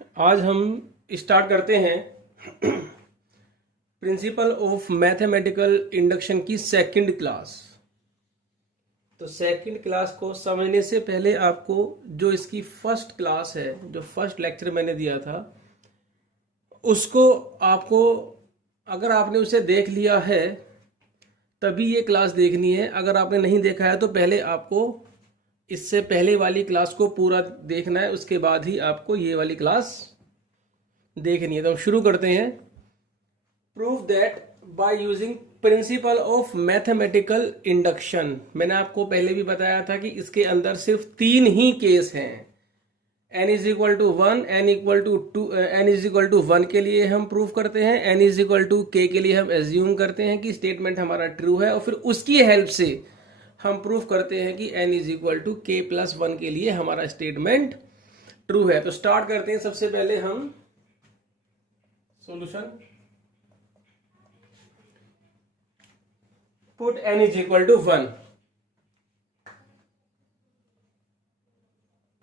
आज हम स्टार्ट करते हैं प्रिंसिपल ऑफ मैथमेटिकल इंडक्शन की सेकंड क्लास। तो सेकंड क्लास को समझने से पहले आपको जो इसकी फर्स्ट क्लास है, जो फर्स्ट लेक्चर मैंने दिया था, उसको आपको, अगर आपने उसे देख लिया है तभी ये क्लास देखनी है। अगर आपने नहीं देखा है तो पहले आपको इससे पहले वाली क्लास को पूरा देखना है, उसके बाद ही आपको ये वाली क्लास देखनी है। तो हम शुरू करते हैं। Prove that by using principle of mathematical induction. मैंने आपको पहले भी बताया था कि इसके अंदर सिर्फ 3 ही केस हैं। n is equal to 1, n equal to 2, n is equal to 1 के लिए हम प्रूव करते हैं, n is equal to k के लिए हम एज्यूम करते हैं कि स्टेटमेंट हमारा ट्रू है, और फिर उसकी हेल्प से हम प्रूव करते हैं कि n is equal to k plus 1 के लिए हमारा स्टेटमेंट ट्रू है। तो स्टार्ट करते हैं। सबसे पहले हम solution, put n is equal to 1,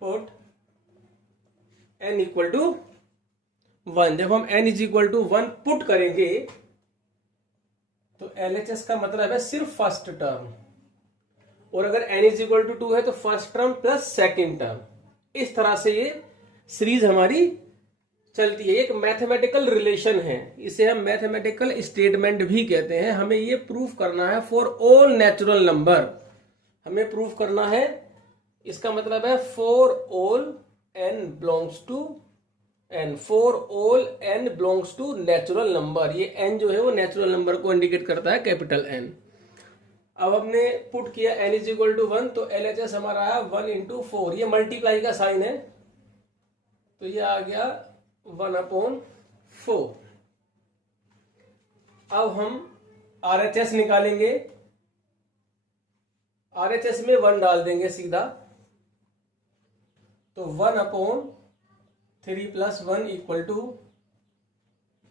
put n equal to 1। जब हम n is equal to 1 put करेंगे तो LHS का मतलब है सिर्फ फर्स्ट टर्म, और अगर n इज इक्वल टू 2 है तो first term plus second term. इस तरह से ये सीरीज हमारी चलती है। एक मैथमेटिकल रिलेशन है, इसे हम मैथमेटिकल स्टेटमेंट भी कहते हैं। हमें ये प्रूफ करना है फॉर ऑल नेचुरल नंबर। हमें प्रूफ करना है, इसका मतलब है for all n belongs to n, for all n belongs to natural number. ये n जो है वो नेचुरल नंबर को इंडिकेट करता है, कैपिटल N। अब हमने पुट किया n इज इक्वल टू 1, तो LHS हमारा आया 1 इंटू 4। ये मल्टीप्लाई का साइन है, तो ये आ गया 1/4। अब हम RHS निकालेंगे। RHS में 1 डाल देंगे सीधा, तो 1/3 प्लस 1 इक्वल टू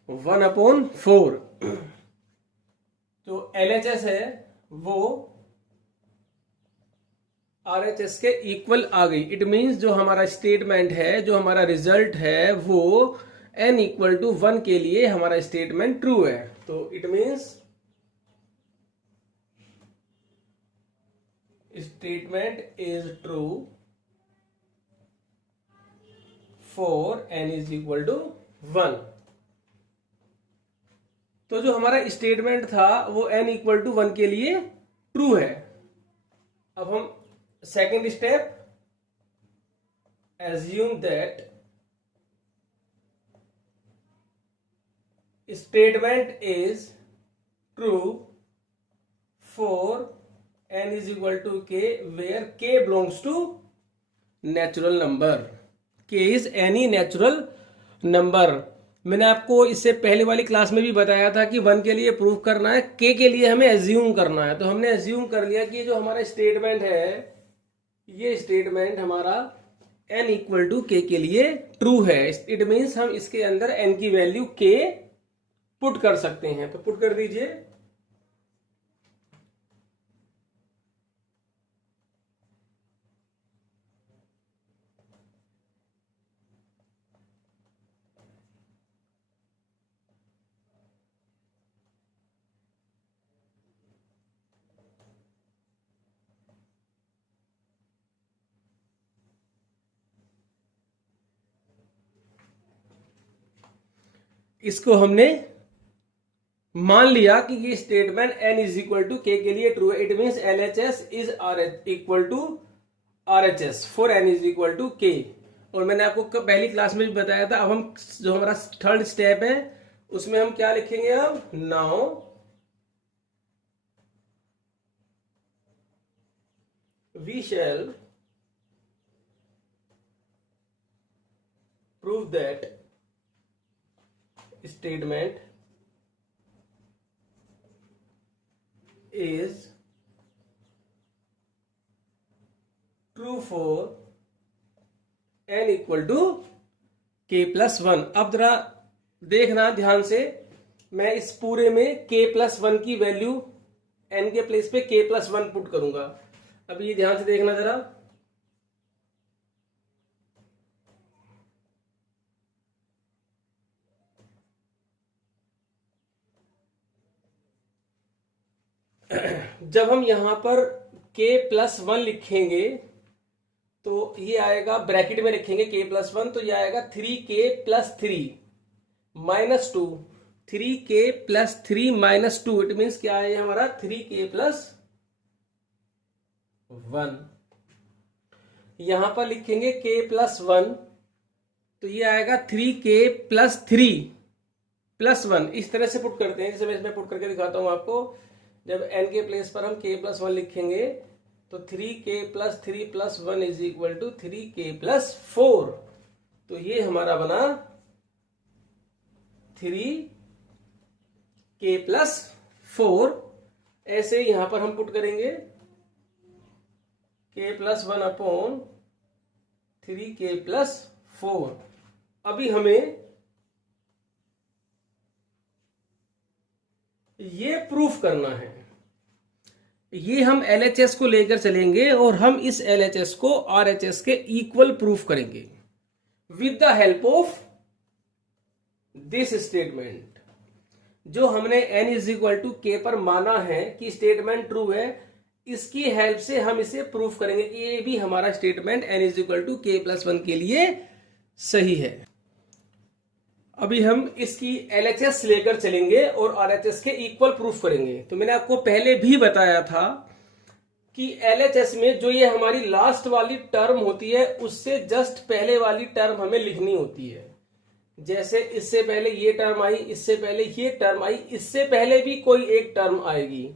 1/4। तो LHS है वो RHS के इक्वल आ गई। इट मीन्स जो हमारा स्टेटमेंट है, जो हमारा रिजल्ट है, वो n इक्वल टू 1 के लिए हमारा स्टेटमेंट ट्रू है। तो it means statement is true for n is equal to 1। तो जो हमारा स्टेटमेंट था वो n इक्वल टू 1 के लिए ट्रू है। अब हम second step, assume that statement is true for n is equal to k, where k belongs to natural number. k is any natural number. मैंने आपको इससे पहले वाली क्लास में भी बताया था कि 1 के लिए प्रूव करना है, k के लिए हमें एज्यूम करना है। तो हमने एज्यूम कर लिया कि जो हमारा स्टेटमेंट है, ये स्टेटमेंट हमारा n इक्वल टू k के लिए ट्रू है। इट मीन्स हम इसके अंदर n की वैल्यू k पुट कर सकते हैं। तो पुट कर दीजिए। इसको हमने मान लिया कि ये statement n is equal to k के लिए ट्रू है। It means LHS is equal to RHS for n is equal to k। और मैंने आपको पहली क्लास में भी बताया था। अब हम जो हमारा थर्ड स्टेप है उसमें हम क्या लिखेंगे, अब now we shall prove that statement is true for n equal to k plus 1। अब जरा देखना ध्यान से, मैं इस पूरे में k प्लस 1 की वैल्यू n के प्लेस पे k प्लस 1 पुट करूंगा। अब ये ध्यान से देखना जरा, जब हम यहां पर k+1 लिखेंगे तो ये आएगा, ब्रैकेट में लिखेंगे k+1, तो ये आएगा 3k+3 -2, 3k+3 -2, इट मीन्स क्या है हमारा 3k+1। यहां पर लिखेंगे k+1 तो ये आएगा 3k+3+1। इस तरह से पुट करते हैं, जैसे मैं इसमें पुट करके दिखाता हूं आपको। जब n के प्लेस पर हम k+1 लिखेंगे तो 3k+3+1 is equal to 3k+4। तो ये हमारा बना 3k+4। ऐसे यहां पर हम पुट करेंगे k+1/3k+4। अभी हमें ये प्रूफ करना है, ये हम LHS को लेकर चलेंगे और हम इस LHS को RHS के इक्वल प्रूफ करेंगे with the help of this statement. जो हमने n = k पर माना है कि स्टेटमेंट ट्रू है, इसकी हेल्प से हम इसे प्रूफ करेंगे कि ये भी हमारा स्टेटमेंट n = k+1 के लिए सही है। अभी हम इसकी LHS लेकर चलेंगे और RHS के इक्वल प्रूफ करेंगे। तो मैंने आपको पहले भी बताया था कि LHS में जो ये हमारी लास्ट वाली टर्म होती है उससे जस्ट पहले वाली टर्म हमें लिखनी होती है। जैसे इससे पहले ये टर्म आई, इससे पहले ये टर्म आई, इससे पहले भी कोई एक टर्म आएगी,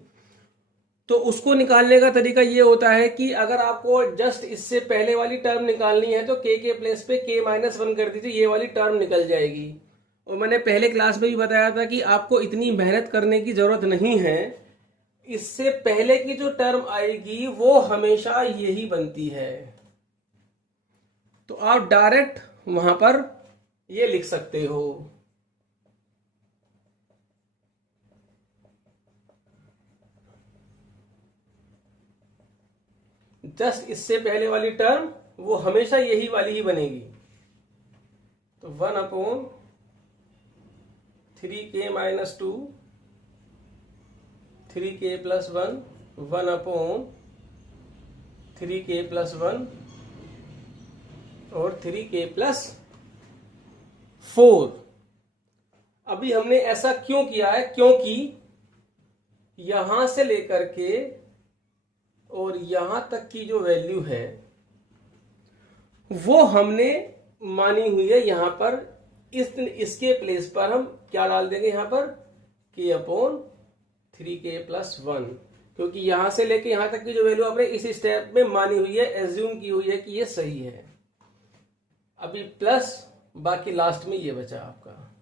तो उसको निकालने का तरीका ये होता है कि अगर आपको जस्ट इससे पहले वाली टर्म निकालनी है तो k के प्लेस पे k-1 कर दीजिए, ये वाली टर्म निकल जाएगी। और मैंने पहले क्लास में भी बताया था कि आपको इतनी मेहनत करने की जरूरत नहीं है, इससे पहले की जो टर्म आएगी वो हमेशा यही बनती है। तो आप डायरेक्ट वहां पर ये लिख सकते हो। जस्ट इससे पहले वाली टर्म वो हमेशा यही वाली ही बनेगी। तो 1/3k-2 3k+1 1/3k+1 और 3k+4। अभी हमने ऐसा क्यों किया है? क्योंकि यहां से लेकर के और यहां तक की जो वैल्यू है वो हमने मानी हुई है। यहां पर इसके प्लेस पर हम क्या डाल देंगे, यहां पर k/3k+1, क्योंकि यहां से लेके यहां तक की जो वैल्यू आपने इस स्टेप में मानी हुई है, एज्यूम की हुई है कि ये सही है। अभी प्लस बाकी लास्ट में ये बचा आपका।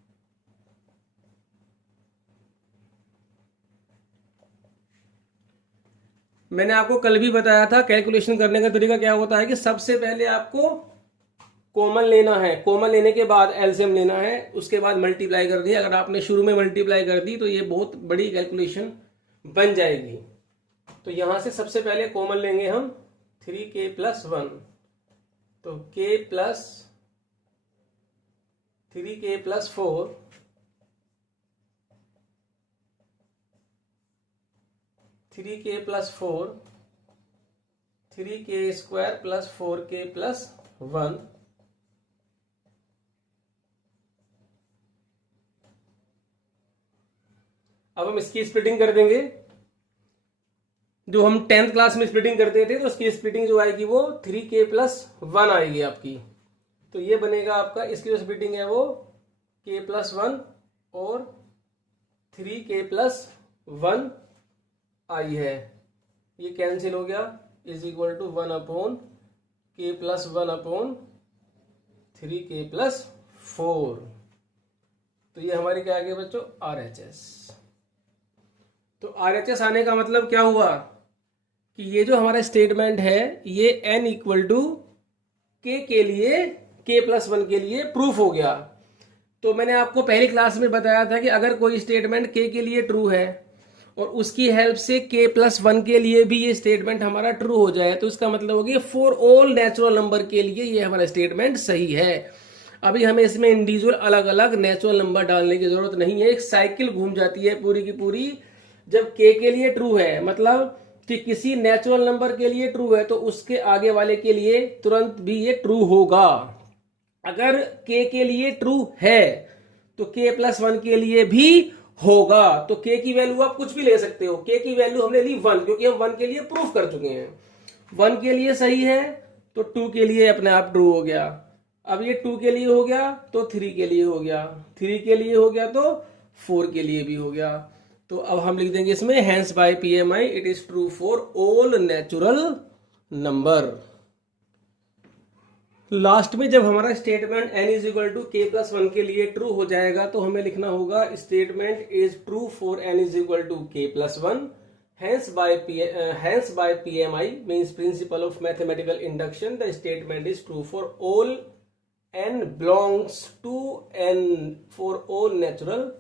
मैंने आपको कल भी बताया था कैलकुलेशन करने का तरीका क्या होता है कि सबसे पहले आपको कॉमन लेना है, कॉमन लेने के बाद एलसीएम लेना है, उसके बाद मल्टीप्लाई कर दिया। अगर आपने शुरू में मल्टीप्लाई कर दी तो ये बहुत बड़ी कैलकुलेशन बन जाएगी। तो यहां से सबसे पहले कॉमन लेंगे हम 3k+1, तो k+3k+4 3k+4 3k² + 4k+1। अब हम इसकी स्प्लिटिंग कर देंगे। जो हम 10th क्लास में स्प्लिटिंग करते थे तो उसकी स्प्लिटिंग जो आएगी वो 3k+1 आएगी आपकी। तो ये बनेगा आपका, इसकी जो स्प्लिटिंग है वो k+1 और 3k+1 आई है। ये कैंसिल हो गया, इज इक्वल टू 1/k+1/3k+4। तो ये हमारी क्या आ गई बच्चों, RHS। तो RHS आने का मतलब क्या हुआ कि ये जो हमारा स्टेटमेंट है ये n = k के लिए, k+1 के लिए प्रूफ हो गया। तो मैंने आपको पहली क्लास में बताया था कि अगर कोई स्टेटमेंट k के लिए ट्रू है और उसकी हेल्प से k+1 के लिए भी ये स्टेटमेंट हमारा ट्रू हो जाए तो इसका मतलब हो गया फॉर ऑल नेचुरल नंबर के लिए ये हमारा स्टेटमेंट सही है। अभी हमें इसमें इंडिविजुअल अलग अलग नेचुरल नंबर डालने की जरूरत नहीं है, एक साइकिल घूम जाती है पूरी की पूरी जब k के लिए ट्रू है, मतलब कि किसी नेचुरल नंबर के लिए ट्रू है, तो उसके आगे वाले के लिए तुरंत भी ये ट्रू होगा। अगर k के लिए ट्रू है तो k+1 के लिए भी होगा। तो k की वैल्यू आप कुछ भी ले सकते हो। k की वैल्यू हमने ली 1, क्योंकि हम 1 के लिए प्रूफ कर चुके हैं। 1 के लिए सही है तो 2 के लिए अपने आप ट्रू हो गया। अब ये 2 के लिए हो गया तो 3 के लिए हो गया, 3 के लिए हो गया तो 4 के लिए भी हो गया। तो अब हम लिख देंगे इसमें hence by PMI it is true for all natural number. Last में जब हमारा statement n is equal to k+1 के लिए ट्रू हो जाएगा तो हमें लिखना होगा statement is true for n is equal to k+1। Hence by PMI means principle of mathematical induction, the statement is true for all n belongs to n for all natural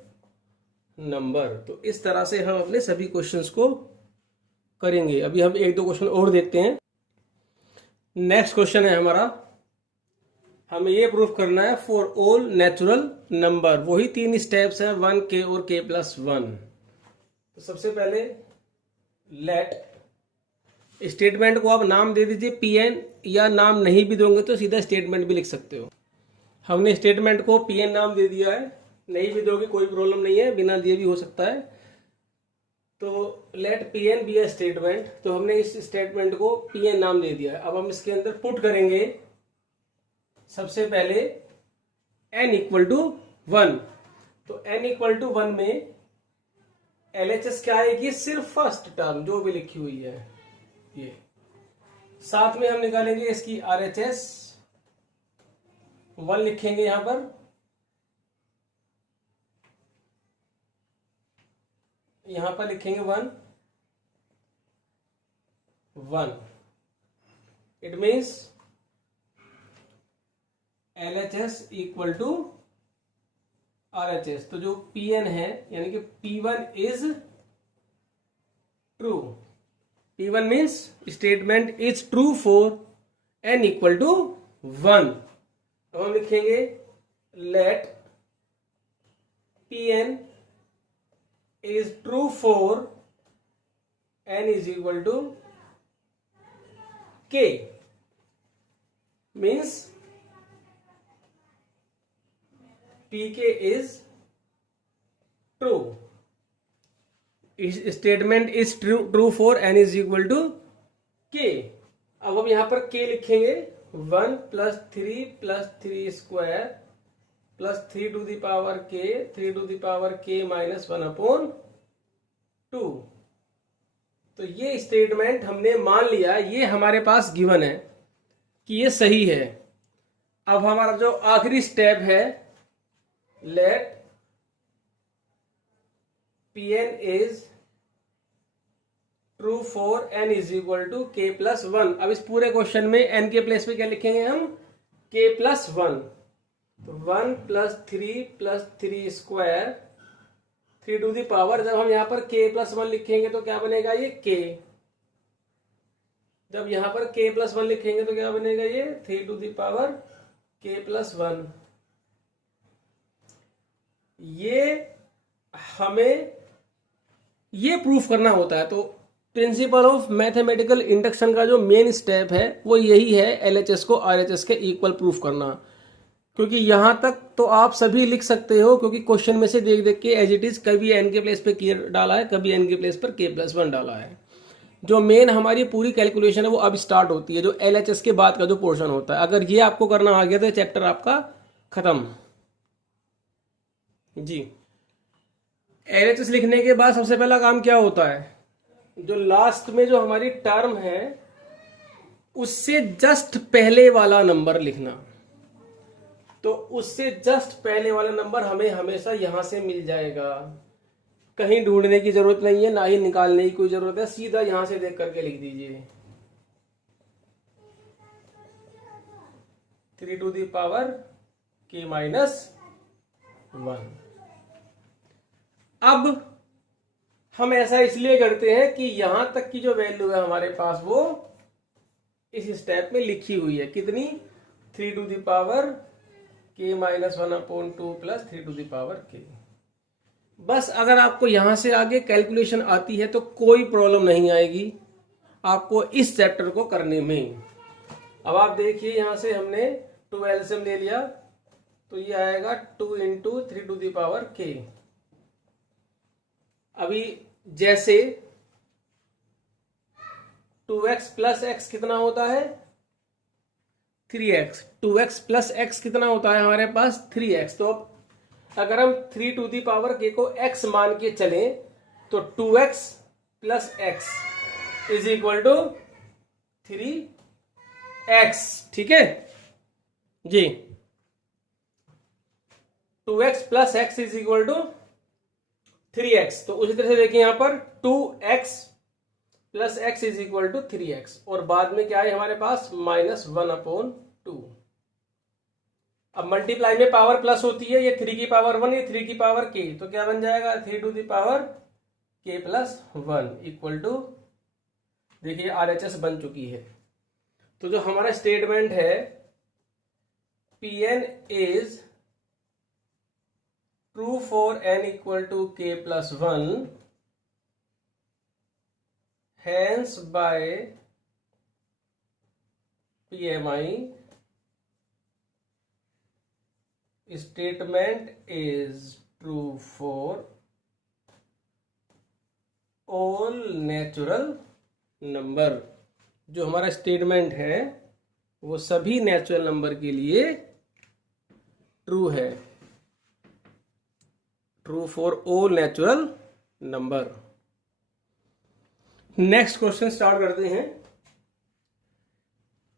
number। तो इस तरह से हम अपने सभी questions को करेंगे। अभी हम एक दो क्वेश्चन और देखते हैं। नेक्स्ट क्वेश्चन है हमारा, हमें ये प्रूफ करना है फॉर ऑल नेचुरल नंबर। वही 3 स्टेप्स हैं, 1k और k+1। तो सबसे पहले लेट स्टेटमेंट को आप नाम दे दीजिए pn, या नाम नहीं भी दोगे तो सीधा स्टेटमेंट भी लिख सकते हो। हमने स्टेटमेंट को pn नाम दे दिया है, नहीं भी दोगे कोई प्रॉब्लम नहीं है, बिना दिए भी हो सकता है। तो let pn be a statement, तो हमने इस स्टेटमेंट को pn नाम दे दिया है। अब हम इसके अंदर पुट करेंगे सबसे पहले n इक्वल टू 1। तो n इक्वल टू 1 में LHS क्या आएगी, सिर्फ फर्स्ट टर्म जो भी लिखी हुई है ये। साथ में हम निकालेंगे इसकी RHS, 1 लिखेंगे यहां पर। यहां पर लिखेंगे 1 1। It means LHS equal to RHS। तो जो Pn है यानी कि P1 is true. P1 means statement is true for n equal to 1। अब हम लिखेंगे let Pn is true for n is equal to k, means pk is true, statement is true for n is equal to k। अब हम यहां पर k लिखेंगे 1 + 3 + 3 square plus 3 to the power k, 3 to the power k -1/2। तो ये statement हमने मान लिया, ये हमारे पास गिवन है कि ये सही है। अब हमारा जो आखिरी स्टेप है, let Pn is true for n is equal to k+1। अब इस पूरे क्वेश्चन में n के प्लेस पे क्या लिखेंगे हम, k+1। तो 1 + 3 + 3 स्क्वायर 3 टू द पावर, जब हम यहां पर k+1 लिखेंगे तो क्या बनेगा ये k। जब यहां पर k+1 लिखेंगे तो क्या बनेगा ये 3 टू द पावर k+1। ये हमें ये प्रूफ करना होता है। तो प्रिंसिपल ऑफ मैथमेटिकल इंडक्शन का जो मेन स्टेप है वो यही है, LHS को RHS के इक्वल प्रूफ करना। क्योंकि यहां तक तो आप सभी लिख सकते हो, क्योंकि क्वेश्चन में से देख देख के एज इट इज कभी n के प्लेस पे k डाला है, कभी n के प्लेस पर k+1 डाला है। जो मेन हमारी पूरी कैलकुलेशन है वो अब स्टार्ट होती है, जो LHS के बाद का जो पोर्शन होता है। अगर ये आपको करना आ गया तो चैप्टर आपका खत्म जी। LHS लिखने के बाद सबसे पहला काम क्या होता है, जो लास्ट में जो हमारी टर्म है उससे जस्ट पहले वाला नंबर लिखना। तो उससे जस्ट पहले वाला नंबर हमें हमेशा यहां से मिल जाएगा, कहीं ढूंढने की जरूरत नहीं है, ना ही निकालने की कोई जरूरत है, सीधा यहां से देख करके लिख दीजिए 3 टू द पावर k -1। अब हम ऐसा इसलिए करते हैं कि यहां तक की जो वैल्यू है हमारे पास वो इस स्टेप में लिखी हुई है, कितनी 3 to the power k -1/2 + 3 to the power k। बस अगर आपको यहां से आगे कैलकुलेशन आती है तो कोई प्रॉब्लम नहीं आएगी आपको इस चैप्टर को करने में। अब आप देखिए यहां से हमने 2 एलसीएम ले लिया तो ये आएगा 2 into 3 to the power k। अभी जैसे 2x प्लस एक्स कितना होता है 3x, 2x प्लस एक्स कितना होता है हमारे पास 3x। तो अब अगर हम 3 to the power k को x मान के चलें तो 2x plus x is equal to 3x। ठीक है जी, 2x plus x is equal to 3x। तो उसी तरह से देखिए यहां पर 2x plus x is equal to 3x और बाद में क्या है हमारे पास -1/2। अब मल्टीप्लाई में पावर प्लस होती है, ये 3 की पावर 1, ये 3 की पावर k, तो क्या बन जाएगा 3 to the power k plus 1 equal to, देखिए RHS बन चुकी है। तो जो हमारा स्टेटमेंट है Pn is true for n equal to k plus 1, hence by PMI statement is true for all natural number। जो हमारा स्टेटमेंट है वो सभी नेचुरल नंबर के लिए ट्रू है, true for all natural number. Next question start करते हैं।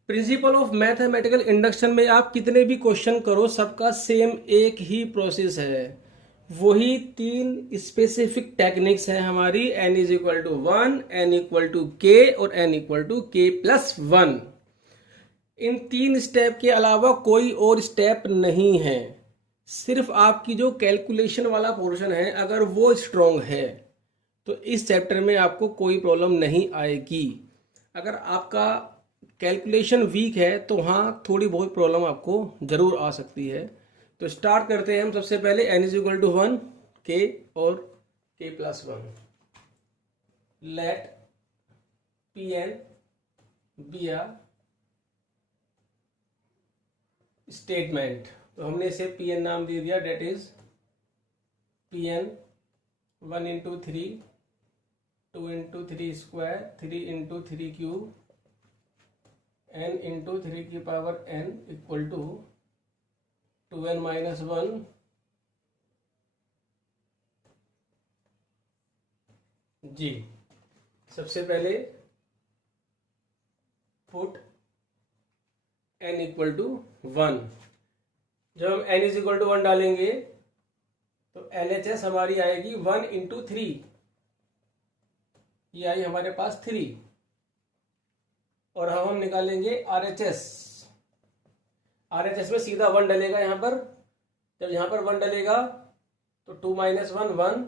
प्रिंसिपल ऑफ मैथमेटिकल इंडक्शन में आप कितने भी क्वेश्चन करो सबका सेम एक ही प्रोसेस है, वही 3 स्पेसिफिक टेक्निक्स है हमारी, n is equal to 1, n equal to k और n equal to k plus 1। इन 3 स्टेप के अलावा कोई और स्टेप नहीं है, सिर्फ आपकी जो कैलकुलेशन वाला पोर्शन है अगर वो स्ट्रॉन्ग है तो इस चैप्टर में आपको कोई प्रॉब्लम नहीं आएगी। अगर आपका कैलकुलेशन वीक है तो हाँ थोड़ी बहुत प्रॉब्लम आपको जरूर आ सकती है। तो स्टार्ट करते हैं हम सबसे पहले n is equal to 1, k और k plus 1। Let Pn be a statement. तो हमने इसे Pn नाम दे दिया, that is Pn 1 into 3, 2 into 3 square, 3 into 3 cube, n into 3 की power n equal to 2n minus 1 जी। सबसे पहले पुट n इक्वल टू 1। जब हम n इज इक्वल टू 1 डालेंगे तो LHS हमारी आएगी 1 इंटू 3, ये आई हमारे पास 3, और हम निकालेंगे RHS। RHS में सीधा 1 डलेगा यहाँ पर, जब यहाँ पर 1 डलेगा तो 2 माइनस 1 1,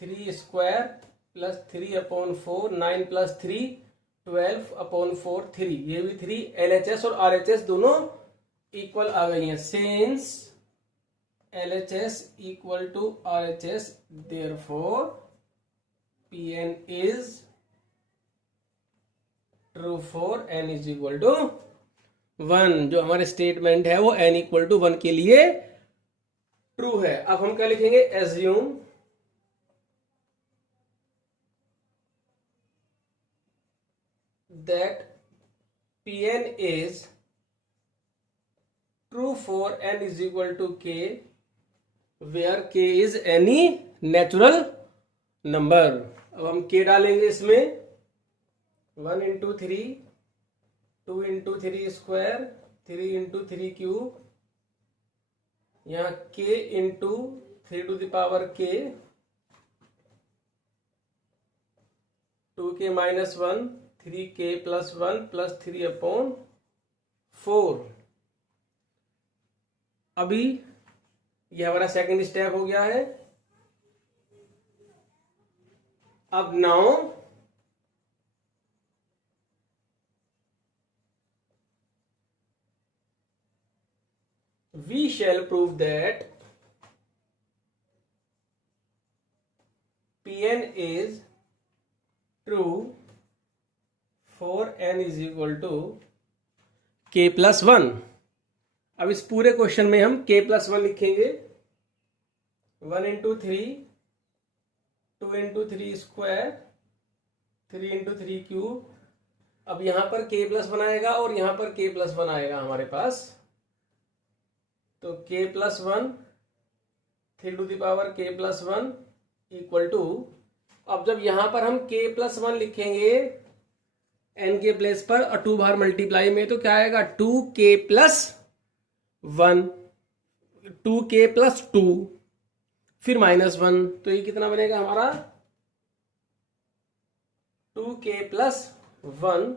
3 स्क्वायर प्लस 3/4, 9 प्लस 3 12/4, 3, ये भी 3। LHS और RHS दोनों इक्वल आ गई हैं, since LHS equal to RHS therefore Pn is true for n is equal to 1। जो हमारे स्टेटमेंट है वो n इक्वल टू 1 के लिए ट्रू है। अब हम क्या लिखेंगे, assume that Pn is true for n is equal to k where k is any natural number. अब हम k डालेंगे इसमें, 1 into 3, 2 into 3 square, 3 into 3 cube, यहाँ k into 3 to the power k, 2k minus 1, 3k plus 1 plus 3/4। अभी ये हमारा second step हो गया है। अब now we shall prove that Pn is true for n is equal to k plus 1। अब इस पूरे क्वेश्चन में हम k plus 1 लिखेंगे, 1 into 3, 2 into 3 square, 3 into 3 cube. अब यहां पर k plus 1 आएगा और यहां पर k plus 1 आएगा हमारे पास, तो k plus 1 3 to the power k plus 1 equal to, अब जब यहां पर हम k plus 1 लिखेंगे n के प्लेस पर और 2 बार मल्टीप्लाई में, तो क्या आएगा 2k plus 1, 2k plus 2, फिर -1, तो ये कितना बनेगा हमारा 2k plus 1,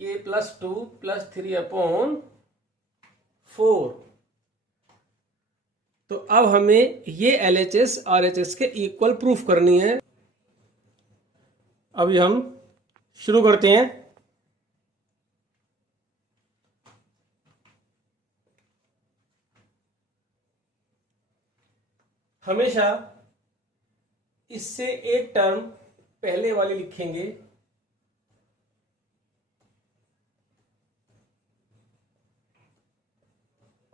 k plus 2 plus 3 upon 4। तो अब हमें ये LHS RHS के इक्वल प्रूफ करनी है। अभी हम शुरू करते हैं। हमेशा इससे एक टर्म पहले वाली लिखेंगे,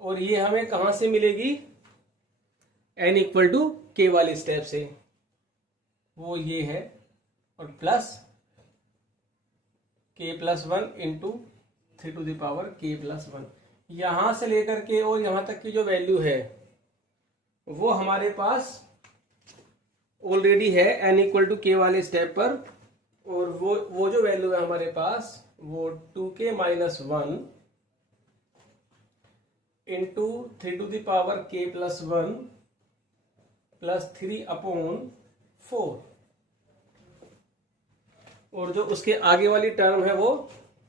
और ये हमें कहां से मिलेगी, n इक्वल टू k वाले स्टेप से, वो ये है, और plus k plus 1 into 3 to the power k plus 1। यहां से लेकर के और यहां तक की जो वैल्यू है वो हमारे पास ऑलरेडी है n इक्वल टू k वाले स्टेप पर, और वो जो वैल्यू है हमारे पास वो 2k minus 1 into 3 to the power k plus 1 plus 3 upon 4, और जो उसके आगे वाली टर्म है वो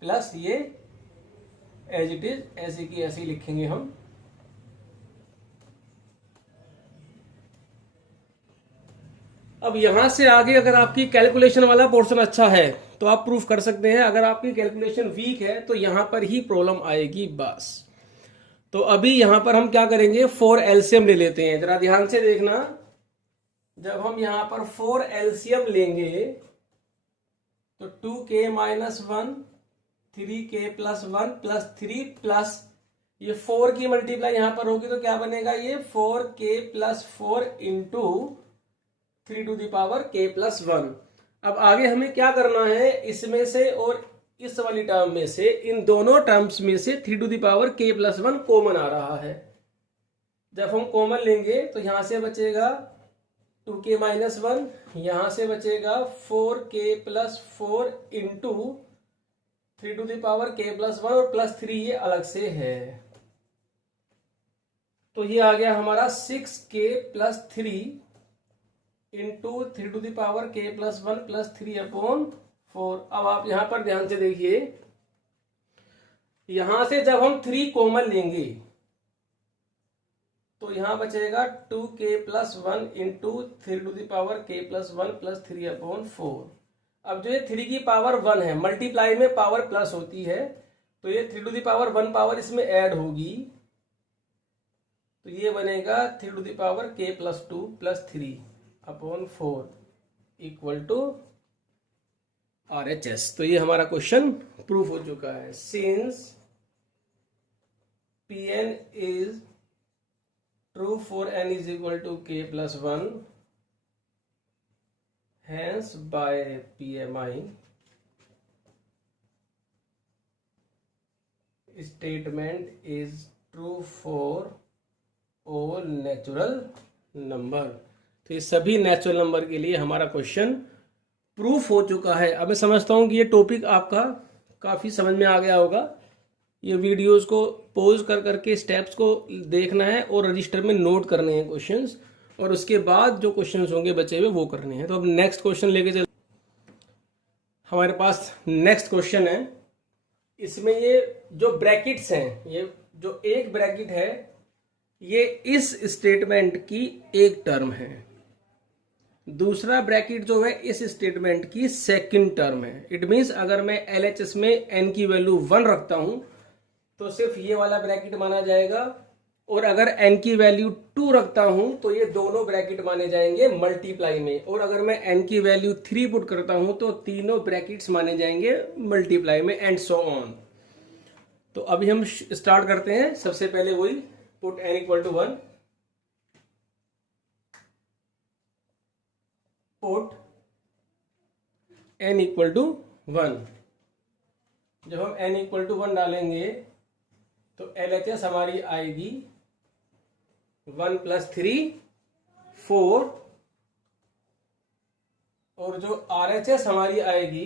प्लस ये एज इट इज ऐसे की ऐसे ही लिखेंगे हम। अब यहां से आगे अगर आपकी कैलकुलेशन वाला पोर्शन अच्छा है तो आप प्रूफ कर सकते हैं, अगर आपकी कैलकुलेशन वीक है तो यहां पर ही प्रॉब्लम आएगी बस। तो अभी यहां पर हम क्या करेंगे, 4 एलसीएम ले लेते हैं। जरा ध्यान से देखना, जब हम यहां पर 4 एलसीएम लेंगे तो 2k minus 1, 3k plus 1 plus 3 plus ये 4 की मल्टीप्लाई यहां पर होगी, तो क्या बनेगा ये 4k plus 4 into 3 to the power k plus 1। अब आगे हमें क्या करना है, इसमें से और इस वाली टर्म में से, इन दोनों टर्म्स में से 3 to the power k plus 1 common आ रहा है। जब हम कॉमन लेंगे तो यहां से बचेगा 2k माइनस 1, यहां से बचेगा 4k plus 4 into 3 to the power k plus 1 और प्लस 3 ये अलग से है, तो ये आ गया हमारा 6k plus 3 into 3 to the power k plus 1 plus 3 upon 4। अब आप यहां पर ध्यान से देखिए, यहां से जब हम 3 कॉमन लेंगे तो यहां बचेगा 2k plus 1 into 3 to the power k plus 1 plus 3 upon 4। अब जो ये 3 की पावर 1 है, मल्टीप्लाई में पावर प्लस होती है, तो ये 3 to the power 1 पावर इसमें ऐड होगी, तो ये बनेगा 3 to the power k plus 2 plus 3 upon 4 equal to RHS। तो ये हमारा क्वेश्चन प्रूफ हो चुका है। Since Pn is true for n is equal to k plus 1, hence by PMI statement is true for all natural number। तो ये सभी natural number के लिए हमारा क्वेश्चन प्रूफ हो चुका है। अब मैं समझता हूं कि ये टॉपिक आपका काफी समझ में आ गया होगा। ये वीडियोस को पॉज कर करके स्टेप्स को देखना है और रजिस्टर में नोट करने हैं क्वेश्चंस, और उसके बाद जो क्वेश्चंस होंगे बचे हुए वो करने हैं। तो अब नेक्स्ट क्वेश्चन लेके चल, हमारे पास नेक्स्ट क्वेश्चन है। इसमें ये जो ब्रैकेट्स हैं, ये जो एक ब्रैकेट है ये इस स्टेटमेंट की एक टर्म है, दूसरा ब्रैकेट जो है इस स्टेटमेंट की सेकंड टर्म है। इट मींस अगर मैं LHS में n की वैल्यू 1 रखता हूं तो सिर्फ ये वाला ब्रैकेट माना जाएगा, और अगर n की वैल्यू 2 रखता हूं तो ये दोनों ब्रैकेट माने जाएंगे मल्टीप्लाई में, और अगर मैं n की वैल्यू 3 पुट करता हूं तो तीनों ब्रैकेट्स माने जाएंगे मल्टीप्लाई में, एंड सो ऑन। तो अभी हम स्टार्ट करते हैं। सबसे पहले वही put n equal to 1, put n equal to 1। जब हम n इक्वल टू 1 डालेंगे तो LHS हमारी आएगी 1 + 3 4, और जो RHS हमारी आएगी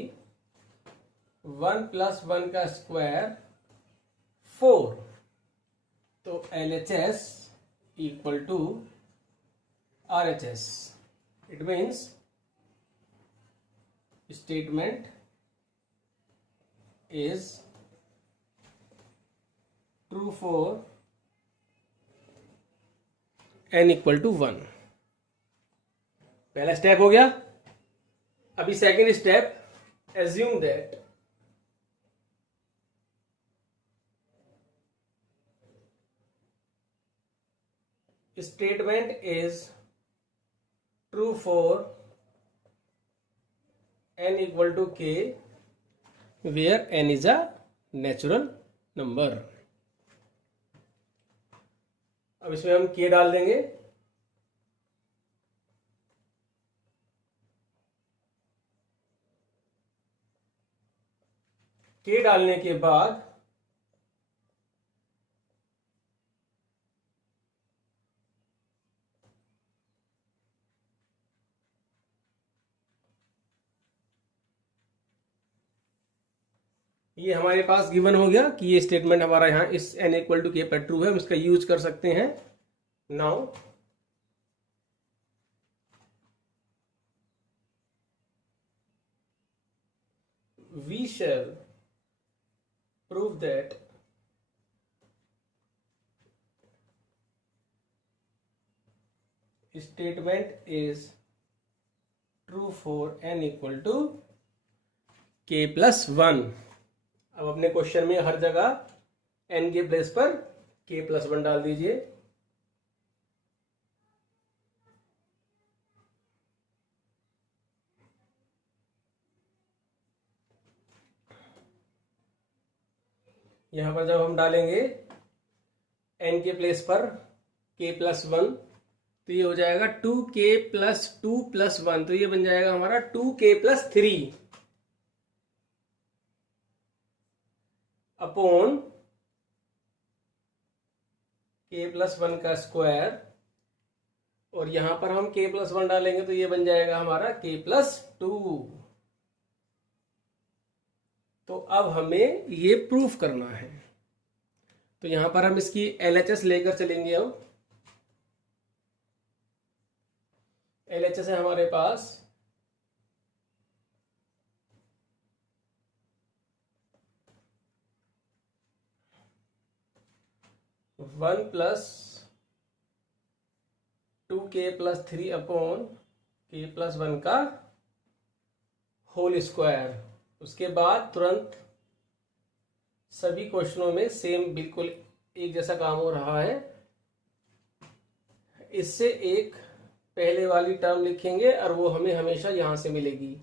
1 + 1 का स्क्वायर 4। तो LHS equal to RHS। It means statement is true for n equal to 1। पहला स्टेप हो गया। अभी second step, assume that statement is true for n equal to k where n is a natural number. अब इसमें हम k डाल देंगे। k डालने के बाद ये हमारे पास गिवन हो गया कि ये स्टेटमेंट हमारा यहाँ इस n इक्वल टू k पर ट्रू है, हम इसका यूज कर सकते हैं। Now we shall prove that statement is true for n equal to k + 1। अब अपने क्वेश्चन में हर जगह n के प्लेस पर k + 1 डाल दीजिए। यहां पर जब हम डालेंगे n के प्लेस पर k + 1 तो ये हो जाएगा 2k + 2 + 1, तो ये बन जाएगा हमारा 2k + 3 अपॉन k + 1 का स्क्वायर, और यहां पर हम k + 1 डालेंगे तो ये बन जाएगा हमारा k + 2। तो अब हमें ये प्रूफ करना है। तो यहां पर हम इसकी LHS लेकर चलेंगे। अब LHS है हमारे पास 1 + 2k + 3 अपॉन k + 1 का होल स्क्वायर। उसके बाद तुरंत सभी क्वेश्चनों में सेम बिल्कुल एक जैसा काम हो रहा है। इससे एक पहले वाली टर्म लिखेंगे और वो हमें हमेशा यहां से मिलेगी।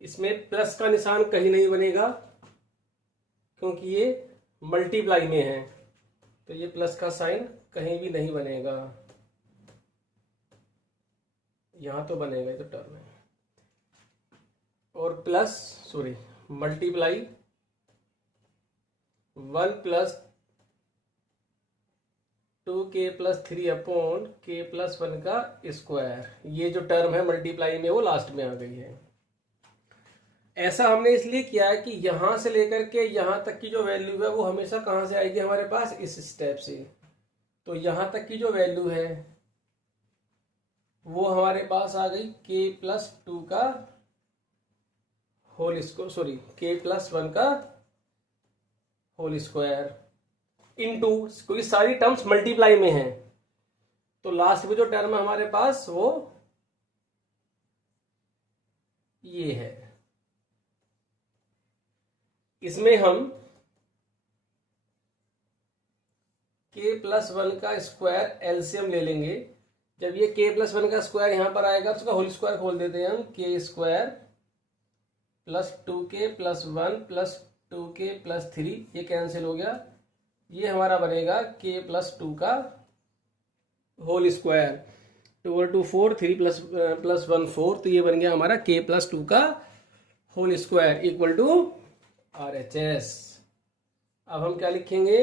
इसमें प्लस का निशान कहीं नहीं बनेगा क्योंकि ये मल्टीप्लाई में है, तो ये प्लस का साइन कहीं भी नहीं बनेगा। यहां तो बनेगा, ये तो टर्म है। और मल्टीप्लाई 1 + 2k + 3 अपॉन k + 1 का स्क्वायर। ये जो टर्म है मल्टीप्लाई में वो लास्ट में आ गई है। ऐसा हमने इसलिए किया है कि यहां से लेकर के यहां तक की जो वैल्यू है वो हमेशा कहां से आएगी हमारे पास, इस स्टेप से। तो यहां तक की जो वैल्यू है वो हमारे पास आ गई k + 2 का होल स्क्वायर, k + 1 का होल स्क्वायर इनटू, क्योंकि सारी टर्म्स मल्टीप्लाई में हैं तो लास्ट में जो टर्म है हमारे पास वो ये है। इसमें हम k+1 का स्क्वायर एलसीएम ले लेंगे। जब ये k+1 का स्क्वायर यहां पर आएगा तो उसका होल स्क्वायर खोल देते हैं हम, k² plus 2k plus 1 plus 2k plus 3, ये कैंसिल हो गया। ये हमारा बनेगा k+2 का होल स्क्वायर, 2 और 2 4, 3 प्लस 1 4, तो ये बन गया हमारा k+2 का whole square equal to RHS। अब हम क्या लिखेंगे,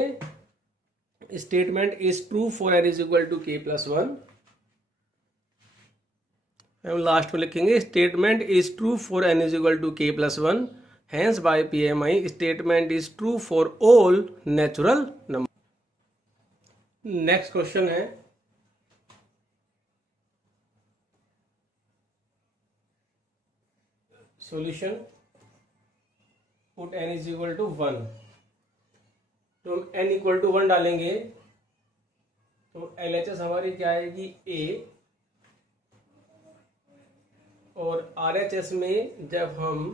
statement is true for n is equal to k+1। हम लास्ट में लिखेंगे statement is true for n is equal to k+1, hence by PMI statement is true for all natural number। Next question है, solution put n is equal to 1। तो हम n equal to 1 डालेंगे तो LHS हमारी क्या आएगी A, और RHS में जब हम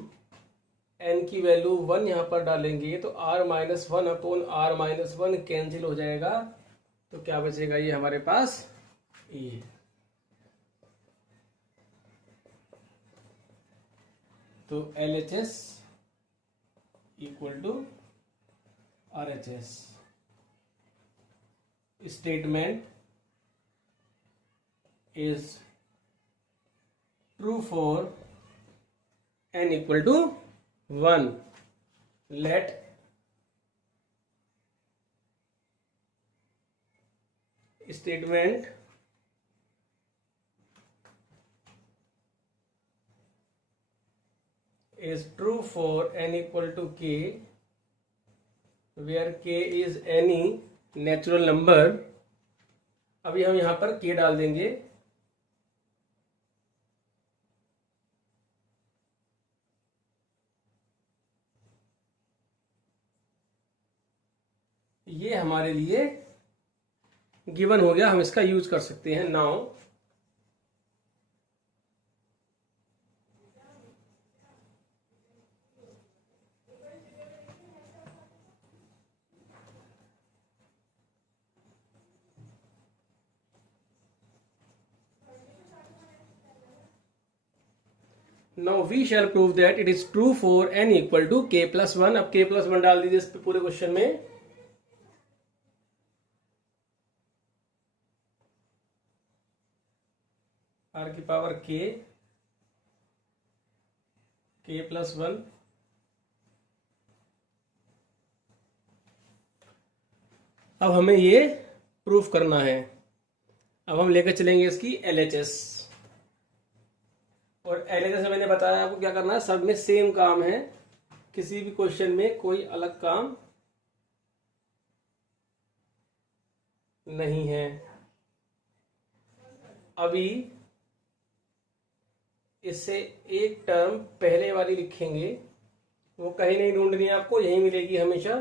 n की वैल्यू 1 यहाँ पर डालेंगे तो r-1 अपॉन r-1 कैंसिल हो जाएगा, तो क्या बचेगा, ये हमारे पास A। तो LHS equal to RHS। Statement is true for n equal to 1। Let statement is true for n equal to k where k is any natural number। अभी हम यहां पर k डाल देंगे, ये हमारे लिए गिवन हो गया, हम इसका यूज कर सकते हैं। Now now we shall prove that it is true for n equal to k+1। अब k+1 डाल दीजिए इस पूरे क्वेश्चन में। r की पावर k+1। अब हमें ये प्रूफ करना है। अब हम लेकर चलेंगे इसकी LHS, और LHS में मैंने बताया आपको क्या करना है, सब में सेम काम है, किसी भी क्वेश्चन में कोई अलग काम नहीं है। अभी इससे एक टर्म पहले वाली लिखेंगे, वो कहीं नहीं ढूंढनी है आपको, यही मिलेगी हमेशा,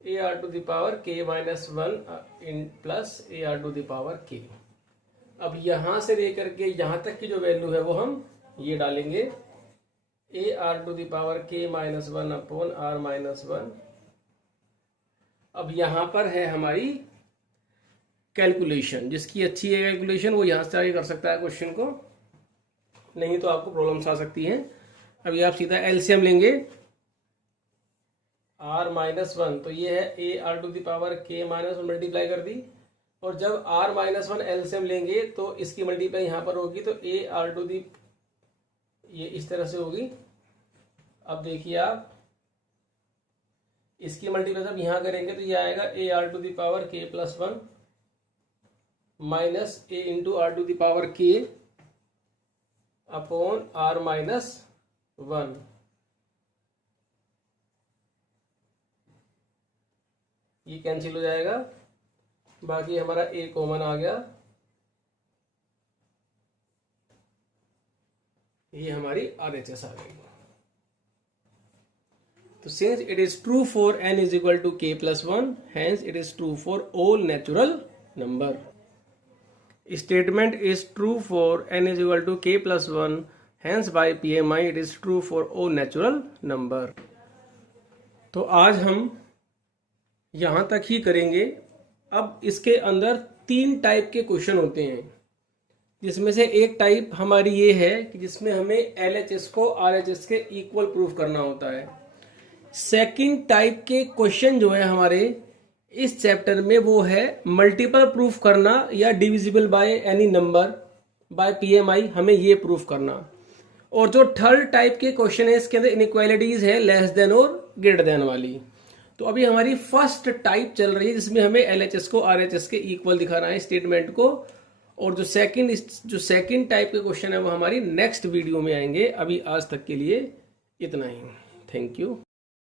AR to the power k-1 इन plus AR to the power k। अब यहां से लेकर के यहां तक की जो वैल्यू है वो हम ये डालेंगे, AR to the power k-1 upon r-1। अब यहां पर है हमारी कैलकुलेशन, जिसकी अच्छी है कैलकुलेशन वो यहां से आगे कर सकता है क्वेश्चन को, नहीं तो आपको प्रॉब्लम्स आ सकती हैं। अभी आप सीधा एलसीएम लेंगे, r-1, तो ये है AR to the power k-1 multiply कर दी, और जब r-1 एलसीएम लेंगे तो इसकी मल्टीप्लाई यहां पर होगी, तो AR टू द, ये इस तरह से होगी। अब देखिए आप इसकी मल्टीप्लाई जब यहां करेंगे तो ये आएगा AR to the power k+1 minus A into R to the power k upon r-1। ये कैंसिल हो जाएगा, बाकी हमारा A कॉमन आ गया, ये हमारी RHS आ गई। तो since it is true for n is equal to k+1, hence it is true for all natural number. Statement is true for n is equal to k+1 Hence by PMI it is true for all natural number. तो आज हम यहाँ तक ही करेंगे। अब इसके अंदर 3 type के क्वेश्चन होते हैं, जिसमें से एक टाइप हमारी ये है कि जिसमें हमें LHS को RHS के इक्वल प्रूफ करना होता है। सेकंड टाइप के क्वेश्चन जो है हमारे इस चैप्टर में वो है मल्टीपल प्रूफ करना या divisible by any number by PMI, हमें ये प्रूफ करना। और जो थर्ड टाइप के क्वेश्चन है इसके अंदर इनइक्वालिटीज है लेस देन और ग्रेटर देन वाली। तो अभी हमारी फर्स्ट टाइप चल रही है जिसमें हमें LHS को RHS के इक्वल दिखाना है स्टेटमेंट को, और जो सेकंड टाइप के क्वेश्चन है वो हमारी नेक्स्ट वीडियो में आएंगे। अभी आज तक के लिए इतना ही। Thank you.